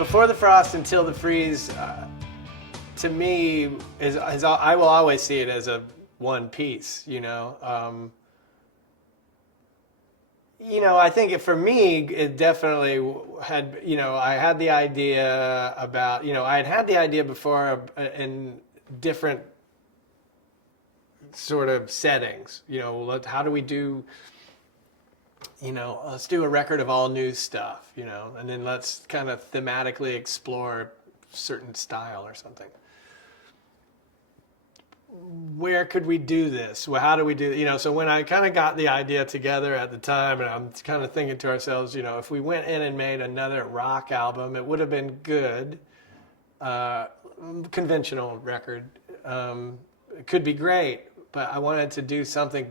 Before the Frost Until the Freeze, to me, I will always see it as a one piece, you know. I think for me, it definitely had, I had the idea about, I had the idea before in different sort of settings, how do we do, let's do a record of all new stuff, and then let's kind of thematically explore a certain style or something. Where could we do this? Well, how do we do it? So when I kind of got the idea together at the time, and I'm kind of thinking to ourselves, if we went in and made another rock album, it would have been good. Conventional record. It could be great, but I wanted to do something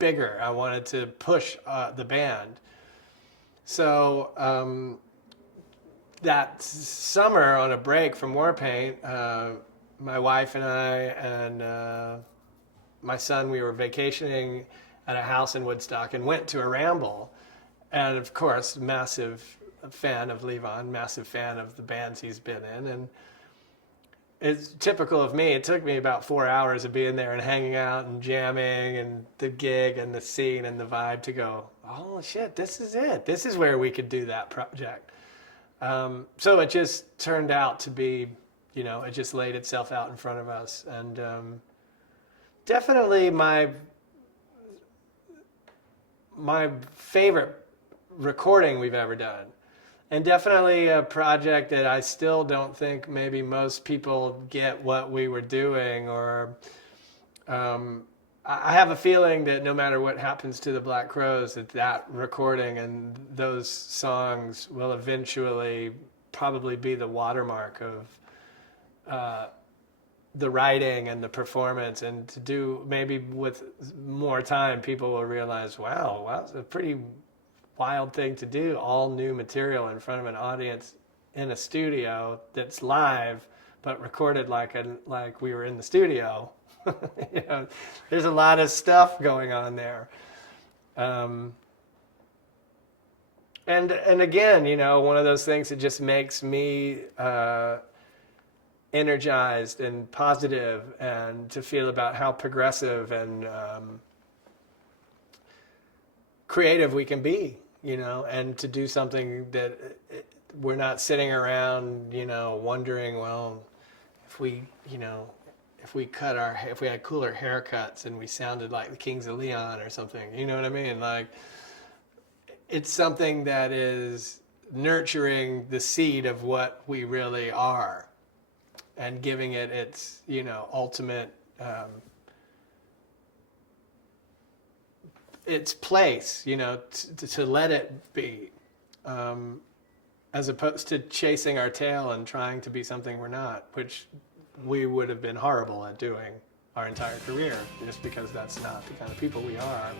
bigger. I wanted to push the band. So that summer on a break from Warpaint, my wife and I and my son, we were vacationing at a house in Woodstock and went to a ramble. And of course, massive fan of Levon, massive fan of the bands he's been in. And it's typical of me. It took me about 4 hours of being there and hanging out and jamming and the gig and the scene and the vibe to go, oh shit, this is it. This is where we could do that project. So it just turned out to be, it just laid itself out in front of us. And definitely my favorite recording we've ever done. And definitely a project that I still don't think maybe most people get what we were doing, or I have a feeling that no matter what happens to the Black Crowes, that recording and those songs will eventually probably be the watermark of the writing and the performance. And to do, maybe with more time, people will realize, wow, it's a pretty wild thing to do, all new material in front of an audience in a studio that's live, but recorded like we were in the studio. There's a lot of stuff going on there. And again, one of those things that just makes me energized and positive, and to feel about how progressive and creative we can be, and to do something that we're not sitting around, wondering, well, if we had cooler haircuts and we sounded like the Kings of Leon or something, you know what I mean? Like, it's something that is nurturing the seed of what we really are and giving it its, ultimate, its place, to let it be, as opposed to chasing our tail and trying to be something we're not, which we would have been horrible at doing our entire career, just because that's not the kind of people we are.